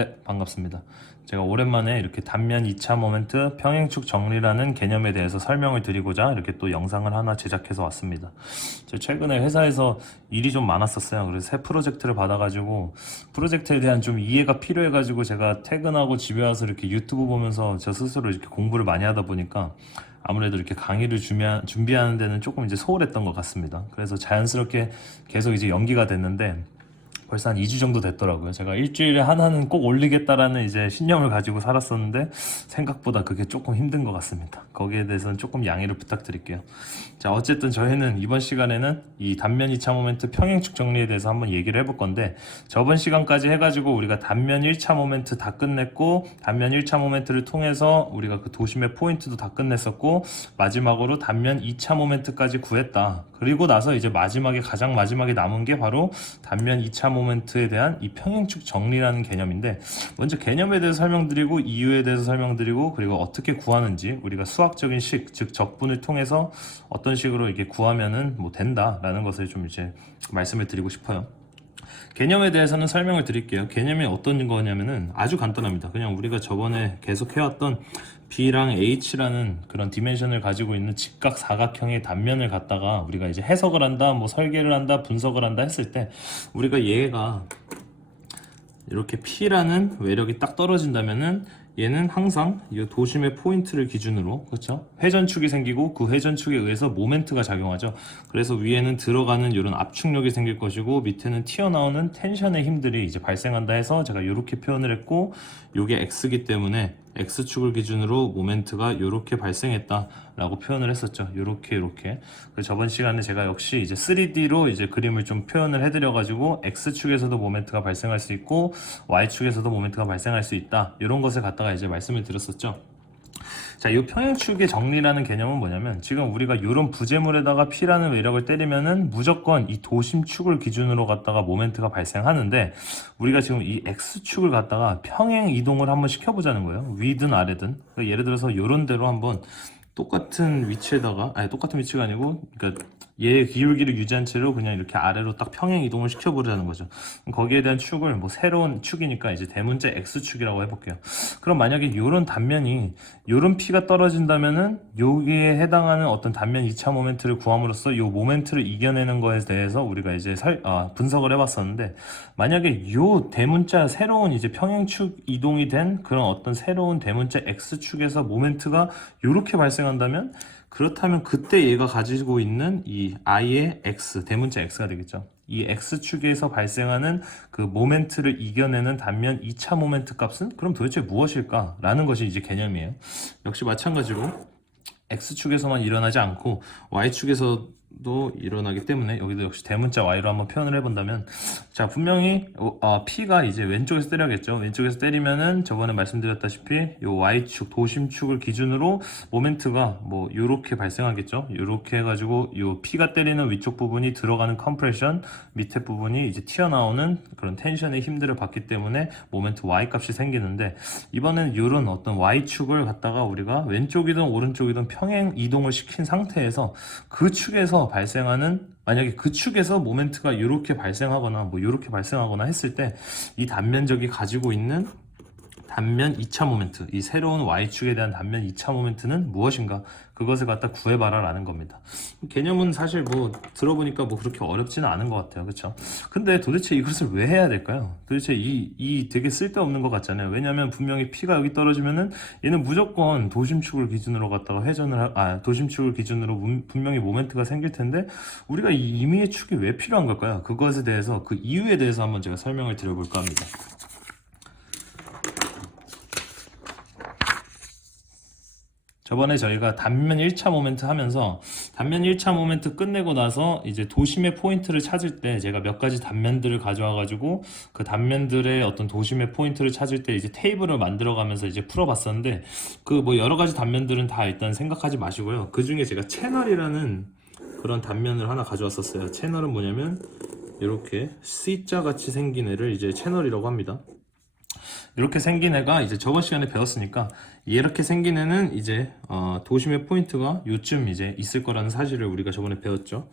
네, 반갑습니다. 제가 오랜만에 이렇게 단면 2차 모멘트 평행축 정리라는 개념에 대해서 설명을 드리고자 이렇게 또 영상을 하나 제작해서 왔습니다. 제가 최근에 회사에서 일이 좀 많았었어요. 그래서 새 프로젝트를 받아가지고 프로젝트에 대한 좀 이해가 필요해가지고 제가 퇴근하고 집에 와서 이렇게 유튜브 보면서 저 스스로 이렇게 공부를 많이 하다 보니까 아무래도 이렇게 강의를 준비하는 데는 조금 이제 소홀했던 것 같습니다. 그래서 자연스럽게 계속 이제 연기가 됐는데 벌써 한 2주 정도 됐더라고요. 제가 일주일에 하나는 꼭 올리겠다라는 이제 신념을 가지고 살았었는데 생각보다 그게 조금 힘든 것 같습니다. 거기에 대해서는 조금 양해를 부탁드릴게요. 자, 어쨌든 저희는 이번 시간에는 이 단면 2차 모멘트 평행축 정리에 대해서 한번 얘기를 해볼 건데, 저번 시간까지 해가지고 우리가 단면 1차 모멘트 다 끝냈고, 단면 1차 모멘트를 통해서 우리가 그 도심의 포인트도 다 끝냈었고, 마지막으로 단면 2차 모멘트까지 구했다. 그리고 나서 이제 가장 마지막에 남은 게 바로 단면 2차 모멘트에 대한 이 평행축 정리라는 개념인데, 먼저 개념에 대해서 설명드리고 이유에 대해서 설명드리고, 그리고 어떻게 구하는지 우리가 수학적인 식, 즉 적분을 통해서 어떤 식으로 이게 구하면은 뭐 된다라는 것을 좀 이제 말씀을 드리고 싶어요. 개념에 대해서는 설명을 드릴게요. 개념이 어떤 거냐면은 아주 간단합니다. 그냥 우리가 저번에 계속 해왔던 B랑 H라는 그런 디멘션을 가지고 있는 직각 사각형의 단면을 갖다가 우리가 이제 해석을 한다, 뭐 설계를 한다, 분석을 한다 했을 때 우리가 얘가 이렇게 P라는 외력이 딱 떨어진다면은 얘는 항상 이 도심의 포인트를 기준으로, 그렇죠? 회전축이 생기고 그 회전축에 의해서 모멘트가 작용하죠. 그래서 위에는 들어가는 이런 압축력이 생길 것이고 밑에는 튀어나오는 텐션의 힘들이 이제 발생한다 해서 제가 이렇게 표현을 했고, 이게 X기 때문에 X축을 기준으로 모멘트가 이렇게 발생했다라고 표현을 했었죠. 이렇게. 저번 시간에 제가 역시 이제 3D로 이제 그림을 좀 표현을 해드려가지고 X축에서도 모멘트가 발생할 수 있고 Y축에서도 모멘트가 발생할 수 있다. 이런 것을 갖다가 이제 말씀을 드렸었죠. 자, 이 평행축의 정리라는 개념은 뭐냐면, 지금 우리가 이런 부재물에다가 P라는 외력을 때리면은 무조건 이 도심축을 기준으로 갖다가 모멘트가 발생하는데, 우리가 지금 이 X축을 갖다가 평행 이동을 한번 시켜보자는 거예요. 위든 아래든. 그러니까 예를 들어서 이런 대로 한번 똑같은 위치에다가, 아니 똑같은 위치가 아니고, 그러니까 얘의 기울기를 유지한 채로 그냥 이렇게 아래로 딱 평행 이동을 시켜보자는 거죠. 거기에 대한 축을 뭐 새로운 축이니까 이제 대문자 X축이라고 해볼게요. 그럼 만약에 이런 단면이 이런 P가 떨어진다면은 여기에 해당하는 어떤 단면 2차 모멘트를 구함으로써 이 모멘트를 이겨내는 거에 대해서 우리가 이제 분석을 해봤었는데, 만약에 이 대문자 새로운 이제 평행축 이동이 된 그런 어떤 새로운 대문자 X축에서 모멘트가 이렇게 발생한다면, 그렇다면 그때 얘가 가지고 있는 이 I의 X, 대문자 X가 되겠죠. 이 X축에서 발생하는 그 모멘트를 이겨내는 단면 2차 모멘트 값은 그럼 도대체 무엇일까? 라는 것이 이제 개념이에요. 역시 마찬가지로 X축에서만 일어나지 않고 Y축에서도 일어나기 때문에 여기도 역시 대문자 Y로 한번 표현을 해본다면, 자, 분명히 P가 이제 왼쪽에서 때려야겠죠. 왼쪽에서 때리면은 저번에 말씀드렸다시피 요 Y축, 도심축을 기준으로 모멘트가 뭐 요렇게 발생하겠죠. 요렇게 해가지고 요 P가 때리는 위쪽 부분이 들어가는 컴프레션, 밑에 부분이 이제 튀어나오는 그런 텐션의 힘들을 받기 때문에 모멘트 Y 값이 생기는데, 이번에는 요런 어떤 Y축을 갖다가 우리가 왼쪽이든 오른쪽이든 평행 이동을 시킨 상태에서 그 축에서 발생하는, 만약에 그 축에서 모멘트가 이렇게 발생하거나 뭐 이렇게 발생하거나 했을 때 이 단면적이 가지고 있는 단면 2차 모멘트, 이 새로운 Y축에 대한 단면 2차 모멘트는 무엇인가, 그것을 갖다 구해봐라 라는 겁니다. 개념은 사실 뭐 들어보니까 뭐 그렇게 어렵지는 않은 것 같아요. 그쵸? 근데 도대체 이것을 왜 해야 될까요? 도대체 이 되게 쓸데없는 것 같잖아요. 왜냐면 분명히 P가 여기 떨어지면은 얘는 무조건 도심축을 기준으로 갖다가 도심축을 기준으로 분명히 모멘트가 생길 텐데, 우리가 이 임의의 축이 왜 필요한 걸까요? 그것에 대해서, 그 이유에 대해서 한번 제가 설명을 드려볼까 합니다. 저번에 저희가 단면 1차 모멘트 하면서 단면 1차 모멘트 끝내고 나서 이제 도심의 포인트를 찾을 때 제가 몇 가지 단면들을 가져와 가지고 그 단면들의 어떤 도심의 포인트를 찾을 때 이제 테이블을 만들어 가면서 이제 풀어봤었는데, 그 뭐 여러 가지 단면들은 다 일단 생각하지 마시고요. 그 중에 제가 채널이라는 그런 단면을 하나 가져왔었어요. 채널은 뭐냐면 이렇게 C자 같이 생긴 애를 이제 채널이라고 합니다. 이렇게 생긴 애가 이제 저번 시간에 배웠으니까, 이렇게 생긴 애는 이제 도심의 포인트가 요쯤 이제 있을 거라는 사실을 우리가 저번에 배웠죠.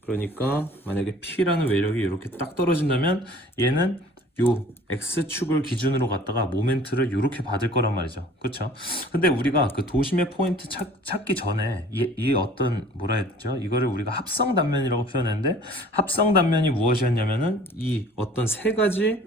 그러니까 만약에 P라는 외력이 이렇게 딱 떨어진다면 얘는 요 X축을 기준으로 갖다가 모멘트를 이렇게 받을 거란 말이죠. 그렇죠? 근데 우리가 그 도심의 포인트 찾기 전에 이 어떤 뭐라 했죠? 이거를 우리가 합성 단면이라고 표현했는데, 합성 단면이 무엇이었냐면은 이 어떤 세 가지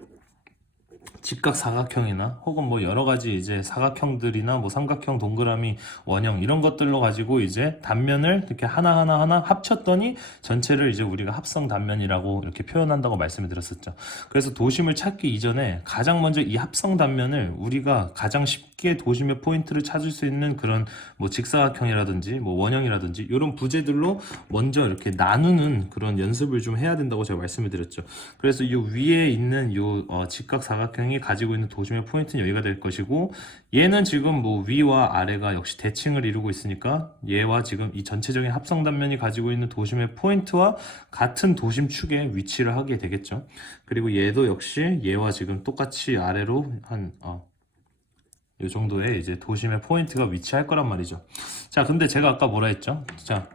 직각 사각형이나 혹은 뭐 여러 가지 이제 사각형들이나 뭐 삼각형, 동그라미, 원형 이런 것들로 가지고 이제 단면을 이렇게 하나 합쳤더니 전체를 이제 우리가 합성 단면이라고 이렇게 표현한다고 말씀을 드렸었죠. 그래서 도심을 찾기 이전에 가장 먼저 이 합성 단면을 우리가 가장 쉽게 도심의 포인트를 찾을 수 있는 그런 뭐 직사각형이라든지 뭐 원형이라든지 이런 부재들로 먼저 이렇게 나누는 그런 연습을 좀 해야 된다고 제가 말씀을 드렸죠. 그래서 이 위에 있는 요 직각 사각형이 가지고 있는 도심의 포인트는 여기가 될 것이고, 얘는 지금 뭐 위와 아래가 역시 대칭을 이루고 있으니까 얘와 지금 이 전체적인 합성 단면이 가지고 있는 도심의 포인트와 같은 도심축에 위치를 하게 되겠죠. 그리고 얘도 역시 얘와 지금 똑같이 아래로 한 이 정도의 이제 도심의 포인트가 위치할 거란 말이죠. 자, 근데 제가 아까 뭐라 했죠? 자,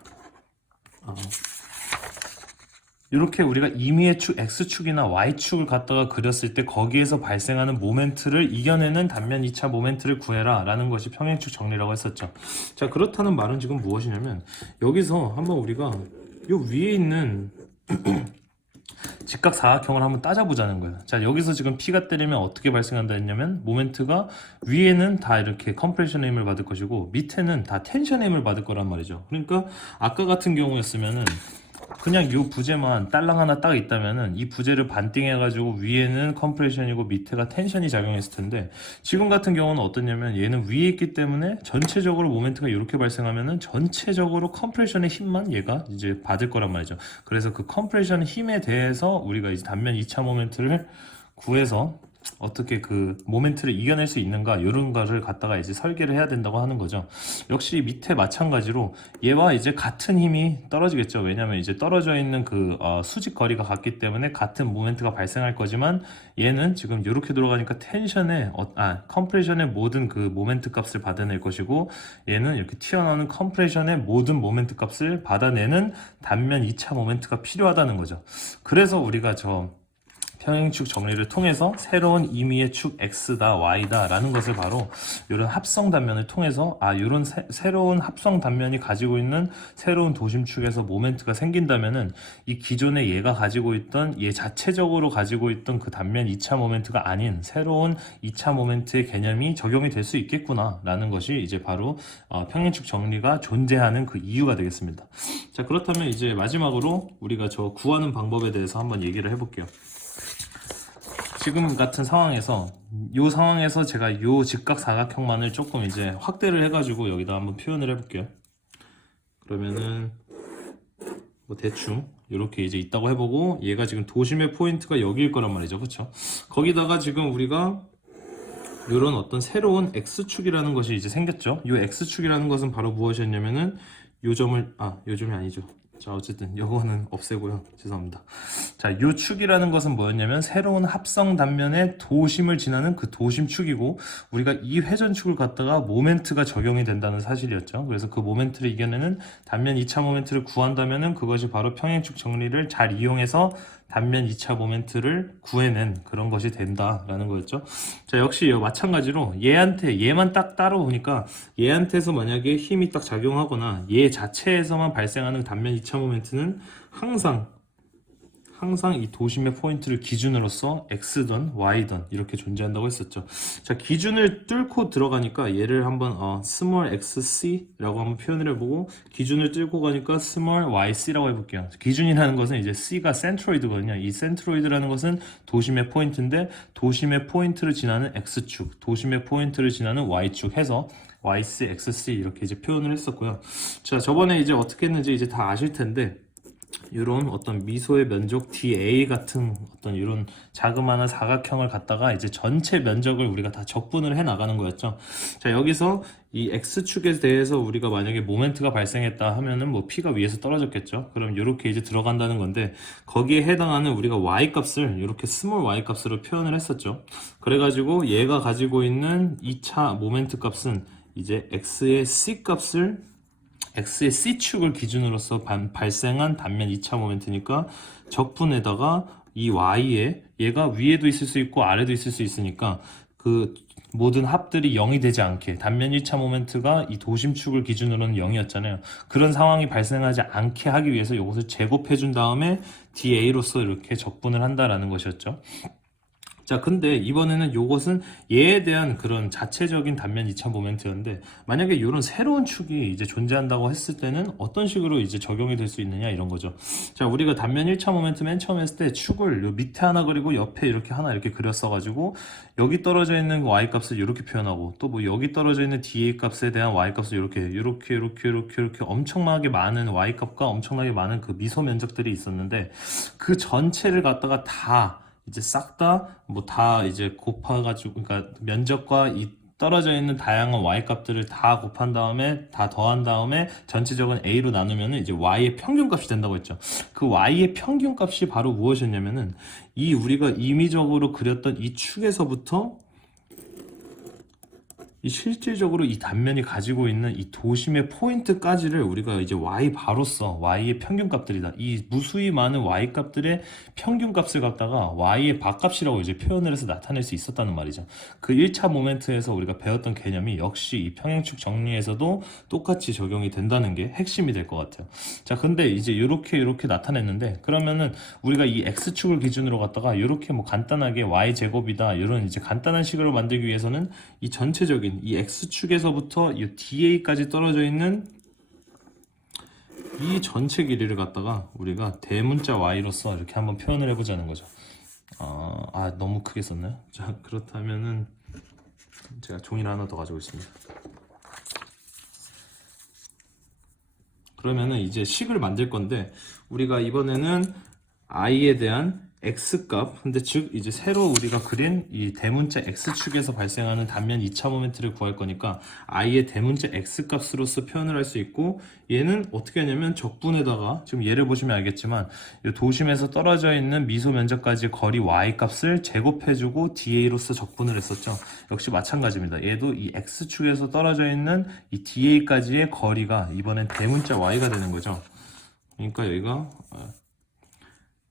이렇게 우리가 임의의 축 X축이나 Y축을 갖다가 그렸을 때 거기에서 발생하는 모멘트를 이겨내는 단면 2차 모멘트를 구해라 라는 것이 평행축 정리라고 했었죠. 자, 그렇다는 말은 지금 무엇이냐면, 여기서 한번 우리가 요 위에 있는 직각 사각형을 한번 따져보자는 거예요. 자, 여기서 지금 P가 때리면 어떻게 발생한다 했냐면, 모멘트가 위에는 다 이렇게 컴프레션의 힘을 받을 것이고 밑에는 다 텐션의 힘을 받을 거란 말이죠. 그러니까 아까 같은 경우였으면은 그냥 이 부재만 딸랑 하나 딱 있다면은 이 부재를 반띵해가지고 위에는 컴프레션이고 밑에가 텐션이 작용했을 텐데, 지금 같은 경우는 어떠냐면 얘는 위에 있기 때문에 전체적으로 모멘트가 이렇게 발생하면은 전체적으로 컴프레션의 힘만 얘가 이제 받을 거란 말이죠. 그래서 그 컴프레션 힘에 대해서 우리가 이제 단면 2차 모멘트를 구해서 어떻게 그 모멘트를 이겨낼 수 있는가, 이런 거를 갖다가 이제 설계를 해야 된다고 하는 거죠. 역시 밑에 마찬가지로 얘와 이제 같은 힘이 떨어지겠죠. 왜냐면 이제 떨어져 있는 그 수직 거리가 같기 때문에 같은 모멘트가 발생할 거지만, 얘는 지금 이렇게 돌아가니까 텐션의 컴프레션의 모든 그 모멘트 값을 받아낼 것이고, 얘는 이렇게 튀어나오는 컴프레션의 모든 모멘트 값을 받아내는 단면 2차 모멘트가 필요하다는 거죠. 그래서 우리가 평행축 정리를 통해서 새로운 임의의 축 X다, Y다 라는 것을 바로 이런 합성 단면을 통해서 이런 새로운 합성 단면이 가지고 있는 새로운 도심축에서 모멘트가 생긴다면은 이 기존에 얘가 가지고 있던 얘 자체적으로 가지고 있던 그 단면 2차 모멘트가 아닌 새로운 2차 모멘트의 개념이 적용이 될 수 있겠구나 라는 것이 이제 바로 평행축 정리가 존재하는 그 이유가 되겠습니다. 자, 그렇다면 이제 마지막으로 우리가 구하는 방법에 대해서 한번 얘기를 해볼게요. 지금 같은 상황에서 제가 이 직각 사각형만을 조금 이제 확대를 해가지고 여기다 한번 표현을 해볼게요. 그러면은 뭐 대충 이렇게 이제 있다고 해보고, 얘가 지금 도심의 포인트가 여기일 거란 말이죠. 그쵸? 거기다가 지금 우리가 이런 어떤 새로운 X축이라는 것이 이제 생겼죠. 이 X축이라는 것은 바로 무엇이었냐면은 요 점이 아니죠. 자, 어쨌든 요거는 없애고요. 죄송합니다. 자, 요 축이라는 것은 뭐였냐면 새로운 합성 단면의 도심을 지나는 그 도심축이고, 우리가 이 회전축을 갖다가 모멘트가 적용이 된다는 사실이었죠. 그래서 그 모멘트를 이겨내는 단면 2차 모멘트를 구한다면은 그것이 바로 평행축 정리를 잘 이용해서 단면 2차 모멘트를 구해낸 그런 것이 된다라는 거였죠. 자, 역시 마찬가지로 얘만 딱 따로 보니까 얘한테서 만약에 힘이 딱 작용하거나 얘 자체에서만 발생하는 단면 2차 모멘트는 항상 이 도심의 포인트를 기준으로서 X든 Y든 이렇게 존재한다고 했었죠. 자, 기준을 뚫고 들어가니까 얘를 한번 small xc라고 한번 표현을 해보고, 기준을 뚫고 가니까 small yc라고 해볼게요. 기준이라는 것은 이제 c가 센트로이드거든요. 이 센트로이드라는 것은 도심의 포인트인데, 도심의 포인트를 지나는 X축, 도심의 포인트를 지나는 Y축 해서 yc, xc 이렇게 이제 표현을 했었고요. 자, 저번에 이제 어떻게 했는지 이제 다 아실 텐데, 이런 어떤 미소의 면적 DA 같은 어떤 이런 자그마한 사각형을 갖다가 이제 전체 면적을 우리가 다 적분을 해 나가는 거였죠. 자, 여기서 이 X축에 대해서 우리가 만약에 모멘트가 발생했다 하면은 뭐 P가 위에서 떨어졌겠죠. 그럼 이렇게 이제 들어간다는 건데, 거기에 해당하는 우리가 Y 값을 이렇게 스몰 Y 값으로 표현을 했었죠. 그래가지고 얘가 가지고 있는 2차 모멘트 값은 이제 X의 C축을 기준으로서 발생한 단면 2차 모멘트니까 적분에다가 이 y에 얘가 위에도 있을 수 있고 아래도 있을 수 있으니까 그 모든 합들이 0이 되지 않게 단면 1차 모멘트가 이 도심축을 기준으로는 0이었잖아요. 그런 상황이 발생하지 않게 하기 위해서 이것을 제곱해 준 다음에 dA로서 이렇게 적분을 한다라는 것이었죠. 자, 근데 이번에는 요것은 얘에 대한 그런 자체적인 단면 2차 모멘트였는데, 만약에 이런 새로운 축이 이제 존재한다고 했을 때는 어떤 식으로 이제 적용이 될 수 있느냐 이런 거죠. 자, 우리가 단면 1차 모멘트 맨 처음 했을 때 축을 요 밑에 하나 그리고 옆에 이렇게 하나 이렇게 그렸어가지고 여기 떨어져 있는 y 값을 이렇게 표현하고 또 뭐 여기 떨어져 있는 dA 값에 대한 y 값을 이렇게 엄청나게 많은 y 값과 엄청나게 많은 그 미소 면적들이 있었는데, 그 전체를 갖다가 다 이제 싹 다 뭐 다 이제 곱해가지고, 그러니까 면적과 이 떨어져 있는 다양한 y 값들을 다 곱한 다음에 다 더한 다음에 전체적인 a로 나누면은 이제 y의 평균값이 된다고 했죠. 그 y의 평균값이 바로 무엇이었냐면은 이 우리가 임의적으로 그렸던 이 축에서부터 이 실질적으로 이 단면이 가지고 있는 이 도심의 포인트까지를 우리가 이제 y 바로서 y의 평균값들이다. 이 무수히 많은 y 값들의 평균값을 갖다가 y의 바값이라고 이제 표현을 해서 나타낼 수 있었다는 말이죠. 그 1차 모멘트에서 우리가 배웠던 개념이 역시 이 평행축 정리에서도 똑같이 적용이 된다는 게 핵심이 될 것 같아요. 자, 근데 이제 이렇게 나타냈는데, 그러면은 우리가 이 x축을 기준으로 갖다가 이렇게 뭐 간단하게 y 제곱이다 이런 이제 간단한 식으로 만들기 위해서는 이 전체적인 이 x축에서부터 이 DA까지 떨어져 있는 이 전체 길이를 갖다가 우리가 대문자 y로서 이렇게 한번 표현을 해보자는 거죠. 너무 크게 썼나요? 자, 그렇다면은 제가 종이를 하나 더 가지고 있습니다. 그러면은 이제 식을 만들 건데, 우리가 이번에는 i에 대한 x값, 근데 즉 이제 새로 우리가 그린 이 대문자 x축에서 발생하는 단면 2차 모멘트를 구할 거니까 i의 대문자 x값으로서 표현을 할 수 있고, 얘는 어떻게 하냐면 적분에다가 지금 얘를 보시면 알겠지만 이 도심에서 떨어져 있는 미소 면적까지 거리 y 값을 제곱해주고 da로서 적분을 했었죠. 역시 마찬가지입니다. 얘도 이 x축에서 떨어져 있는 이 da까지의 거리가 이번엔 대문자 y가 되는 거죠. 그러니까 여기가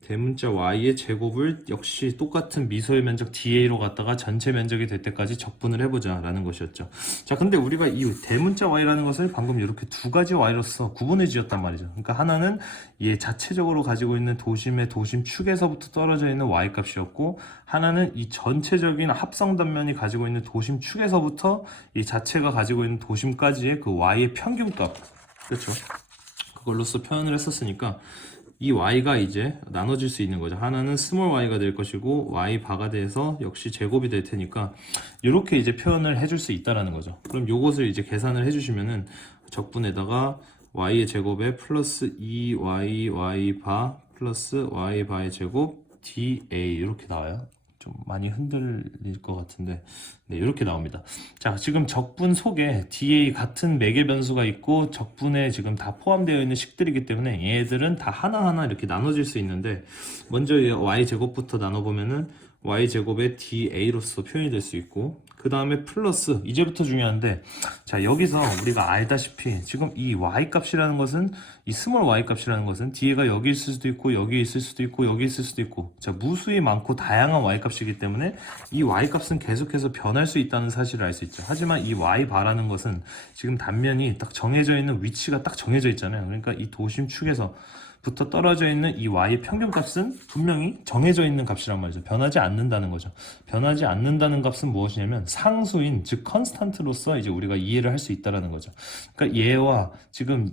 대문자 y의 제곱을 역시 똑같은 미소의 면적 da로 갖다가 전체 면적이 될 때까지 적분을 해보자 라는 것이었죠. 자, 근데 우리가 이 대문자 y라는 것을 방금 이렇게 두 가지 y로서 구분을 지었단 말이죠. 그러니까 하나는 얘 자체적으로 가지고 있는 도심의 도심축에서부터 떨어져 있는 y 값이었고, 하나는 이 전체적인 합성 단면이 가지고 있는 도심축에서부터 이 자체가 가지고 있는 도심까지의 그 y의 평균값, 그렇죠? 그걸로써 표현을 했었으니까 이 y가 이제 나눠질 수 있는 거죠. 하나는 스몰 y가 될 것이고 y 바가 돼서 역시 제곱이 될 테니까 이렇게 이제 표현을 해줄 수 있다라는 거죠. 그럼 요것을 이제 계산을 해주시면은 적분에다가 y의 제곱에 플러스 2y y 바 플러스 y 바의 제곱 dA 이렇게 나와요. 좀 많이 흔들릴 것 같은데, 네, 이렇게 나옵니다. 자, 지금 적분 속에 DA 같은 매개 변수가 있고 적분에 지금 다 포함되어 있는 식들이기 때문에 얘들은 다 하나하나 이렇게 나눠질 수 있는데, 먼저 y제곱부터 나눠보면은 y제곱의 DA로서 표현이 될 수 있고, 그 다음에 플러스, 이제부터 중요한데, 자, 여기서 우리가 알다시피 지금 이 y 값이라는 것은, 이 스몰 y 값이라는 것은 DA가 여기 있을 수도 있고 여기 있을 수도 있고 여기 있을 수도 있고, 자, 무수히 많고 다양한 y 값이기 때문에 이 y 값은 계속해서 변할 수 있다는 사실을 알 수 있죠. 하지만 이 y 바라는 것은 지금 단면이 딱 정해져 있는 위치가 딱 정해져 있잖아요. 그러니까 이 도심축에서 부터 떨어져 있는 이 y의 평균값은 분명히 정해져 있는 값이란 말이죠. 변하지 않는다는 거죠. 변하지 않는다는 값은 무엇이냐면 상수인, 즉 컨스탄트로서 이제 우리가 이해를 할 수 있다라는 거죠. 그러니까 얘와 지금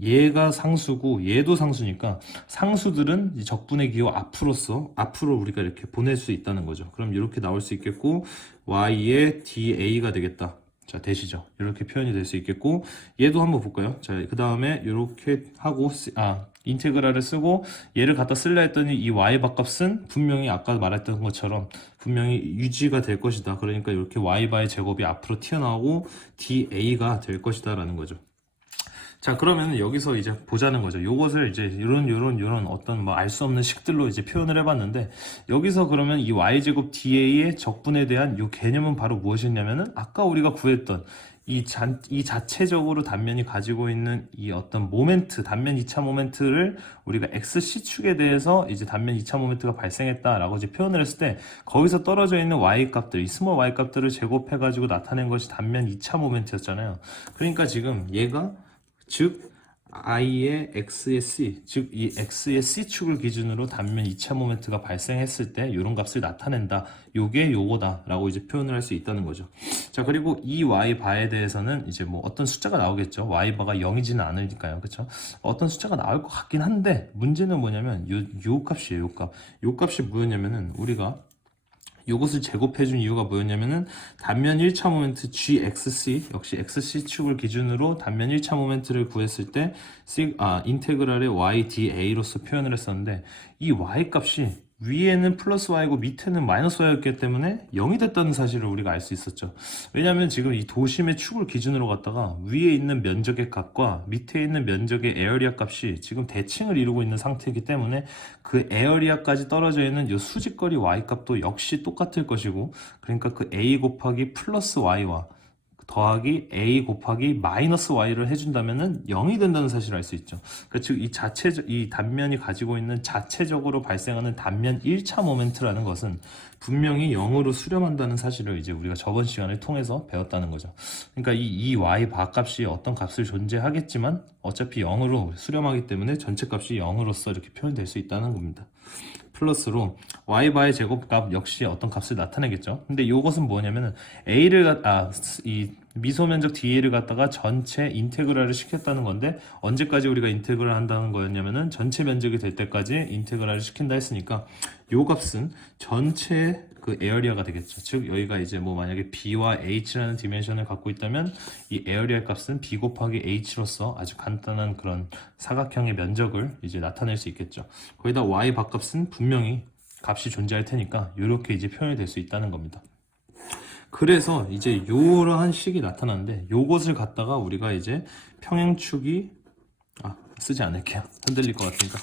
얘가 상수고 얘도 상수니까 상수들은 적분의 기호 앞으로 우리가 이렇게 보낼 수 있다는 거죠. 그럼 이렇게 나올 수 있겠고, y의 da가 되겠다. 자, 되시죠? 이렇게 표현이 될 수 있겠고, 얘도 한번 볼까요? 자, 그 다음에 이렇게 하고 인테그랄을 쓰고 얘를 갖다 쓸려 했더니 이 y 바값은 분명히 아까 말했던 것처럼 분명히 유지가 될 것이다. 그러니까 이렇게 y 바의 제곱이 앞으로 튀어나오고 da가 될 것이다 라는 거죠. 자, 그러면 여기서 이제 보자는 거죠. 요것을 이제 요런 어떤 뭐 알 수 없는 식들로 이제 표현을 해봤는데, 여기서 그러면 이 y제곱 da의 적분에 대한 요 개념은 바로 무엇이냐면은 아까 우리가 구했던 이 자체적으로 단면이 가지고 있는 이 어떤 모멘트, 단면 2차 모멘트를 우리가 xc축에 대해서 이제 단면 2차 모멘트가 발생했다라고 이제 표현을 했을 때, 거기서 떨어져 있는 y 값들, 이 스몰 y 값들을 제곱해가지고 나타낸 것이 단면 2차 모멘트였잖아요. 그러니까 지금 얘가 즉 i의 x의 c, 즉 이 x의 c축을 기준으로 단면 2차 모멘트가 발생했을 때 이런 값을 나타낸다. 요게 요거다 라고 이제 표현을 할 수 있다는 거죠. 자, 그리고 이 y바에 대해서는 이제 뭐 어떤 숫자가 나오겠죠. y바가 0이지는 않으니까요. 그쵸? 어떤 숫자가 나올 것 같긴 한데, 문제는 뭐냐면 요 값이에요. 요 값이 뭐였냐면은, 우리가 요것을 제곱해준 이유가 뭐였냐면은, 단면 1차 모멘트 GXC, 역시 XC축을 기준으로 단면 1차 모멘트를 구했을 때 인테그랄의 YDA로서 표현을 했었는데, 이 Y 값이 위에는 플러스 y고 밑에는 마이너스 y였기 때문에 0이 됐다는 사실을 우리가 알 수 있었죠. 왜냐하면 지금 이 도심의 축을 기준으로 갖다가 위에 있는 면적의 값과 밑에 있는 면적의 에어리아 값이 지금 대칭을 이루고 있는 상태이기 때문에 그 에어리아까지 떨어져 있는 이 수직거리 y 값도 역시 똑같을 것이고, 그러니까 그 a 곱하기 플러스 y와 더하기 a 곱하기 마이너스 y를 해준다면은 0이 된다는 사실을 알 수 있죠. 그러니까 즉 이 단면이 가지고 있는 자체적으로 발생하는 단면 1차 모멘트라는 것은 분명히 0으로 수렴한다는 사실을 이제 우리가 저번 시간을 통해서 배웠다는 거죠. 그러니까 이 y 바 값이 어떤 값을 존재하겠지만 어차피 0으로 수렴하기 때문에 전체 값이 0으로서 이렇게 표현될 수 있다는 겁니다. 플러스로 y바의 제곱값 역시 어떤 값을 나타내겠죠. 근데 이것은 뭐냐면은 이 미소면적 da를 갖다가 전체 인테그랄을 시켰다는 건데, 언제까지 우리가 인테그랄 한다는 거였냐면은 전체 면적이 될 때까지 인테그랄을 시킨다 했으니까 요 값은 전체 그 에어리아가 되겠죠. 즉 여기가 이제 뭐 만약에 b와 h라는 디멘션을 갖고 있다면 이 에어리아 값은 b 곱하기 h로서 아주 간단한 그런 사각형의 면적을 이제 나타낼 수 있겠죠. 거기다 y 바값은 분명히 값이 존재할 테니까 이렇게 이제 표현이 될 수 있다는 겁니다. 그래서 이제 이러한 식이 나타나는데, 요것을 갖다가 우리가 이제 평행축이 쓰지 않을게요. 흔들릴 것 같으니까.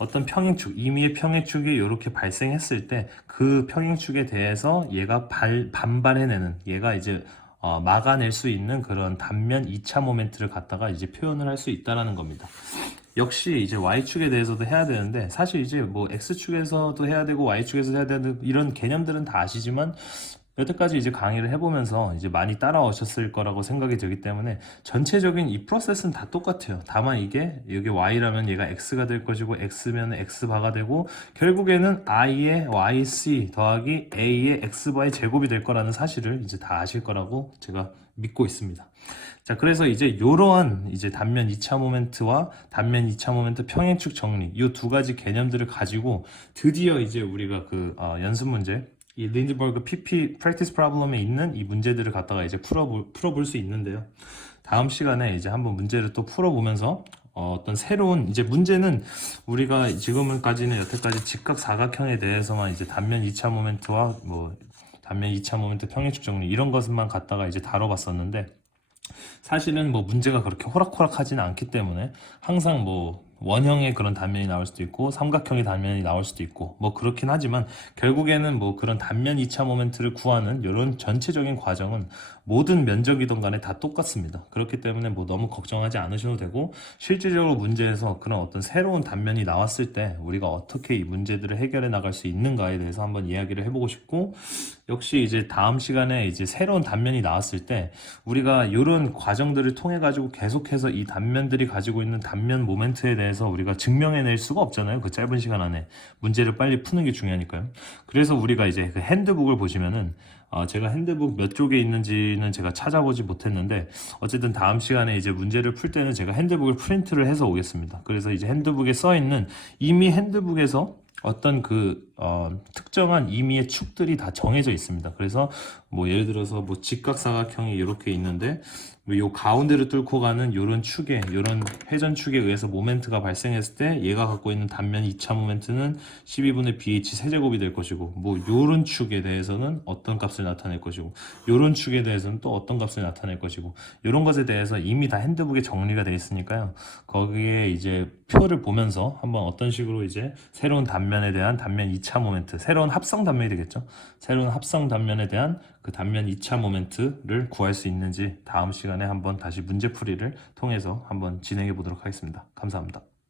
어떤 평행축, 임의의 평행축이 이렇게 발생했을 때 그 평행축에 대해서 얘가 반발해내는, 얘가 이제 막아낼 수 있는 그런 단면 2차 모멘트를 갖다가 이제 표현을 할 수 있다라는 겁니다. 역시 이제 y축에 대해서도 해야 되는데, 사실 이제 뭐 x축에서도 해야 되고 y축에서도 해야 되는 이런 개념들은 다 아시지만, 여태까지 이제 강의를 해보면서 이제 많이 따라오셨을 거라고 생각이 들기 때문에 전체적인 이 프로세스는 다 똑같아요. 다만 이게 여기 y라면 얘가 x가 될 것이고, x면 x바가 되고, 결국에는 i의 yc 더하기 a의 x바의 제곱이 될 거라는 사실을 이제 다 아실 거라고 제가 믿고 있습니다. 자, 그래서 이제 이러한 이제 단면 2차 모멘트와 단면 2차 모멘트 평행축 정리, 이 두 가지 개념들을 가지고 드디어 이제 우리가 그 연습 문제, 이 린드버그 PP 프랙티스 프로블럼에 있는 이 문제들을 갖다가 이제 풀어볼 수 있는데요. 다음 시간에 이제 한번 문제를 또 풀어보면서 어떤 새로운 이제 문제는 우리가 지금까지는 여태까지 직각 사각형에 대해서만 이제 단면 2차 모멘트와 뭐 단면 2차 모멘트 평행축 정리 이런 것만 갖다가 이제 다뤄봤었는데, 사실은 뭐 문제가 그렇게 호락호락하지는 않기 때문에 항상 뭐 원형의 그런 단면이 나올 수도 있고 삼각형의 단면이 나올 수도 있고 뭐 그렇긴 하지만, 결국에는 뭐 그런 단면 2차 모멘트를 구하는 이런 전체적인 과정은 모든 면적이든 간에 다 똑같습니다. 그렇기 때문에 뭐 너무 걱정하지 않으셔도 되고, 실질적으로 문제에서 그런 어떤 새로운 단면이 나왔을 때 우리가 어떻게 이 문제들을 해결해 나갈 수 있는가에 대해서 한번 이야기를 해보고 싶고, 역시 이제 다음 시간에 이제 새로운 단면이 나왔을 때 우리가 이런 과정들을 통해 가지고 계속해서 이 단면들이 가지고 있는 단면 모멘트에 대해서 우리가 증명해낼 수가 없잖아요. 그 짧은 시간 안에 문제를 빨리 푸는 게 중요하니까요. 그래서 우리가 이제 그 핸드북을 보시면은 제가 핸드북 몇 쪽에 있는지는 제가 찾아보지 못했는데, 어쨌든 다음 시간에 이제 문제를 풀 때는 제가 핸드북을 프린트를 해서 오겠습니다. 그래서 이제 핸드북에 써 있는, 이미 핸드북에서 어떤 특정한 임의의 축들이 다 정해져 있습니다. 그래서 뭐 예를 들어서 뭐 직각사각형이 이렇게 있는데 뭐요 가운데를 뚫고 가는 요런 축에 요런 회전축에 의해서 모멘트가 발생했을 때 얘가 갖고 있는 단면 2차 모멘트는 12분의 bh 세제곱이 될 것이고 뭐 요런 축에 대해서는 어떤 값을 나타낼 것이고 요런 축에 대해서는 또 어떤 값을 나타낼 것이고 요런 것에 대해서 이미 다 핸드북에 정리가 되어 있으니까요. 거기에 이제 표를 보면서 한번 어떤 식으로 이제 새로운 단면에 대한 단면 2차 모멘트, 새로운 합성 단면이 되겠죠. 새로운 합성 단면에 대한 그 단면 2차 모멘트를 구할 수 있는지 다음 시간에 한번 다시 문제풀이를 통해서 한번 진행해 보도록 하겠습니다. 감사합니다.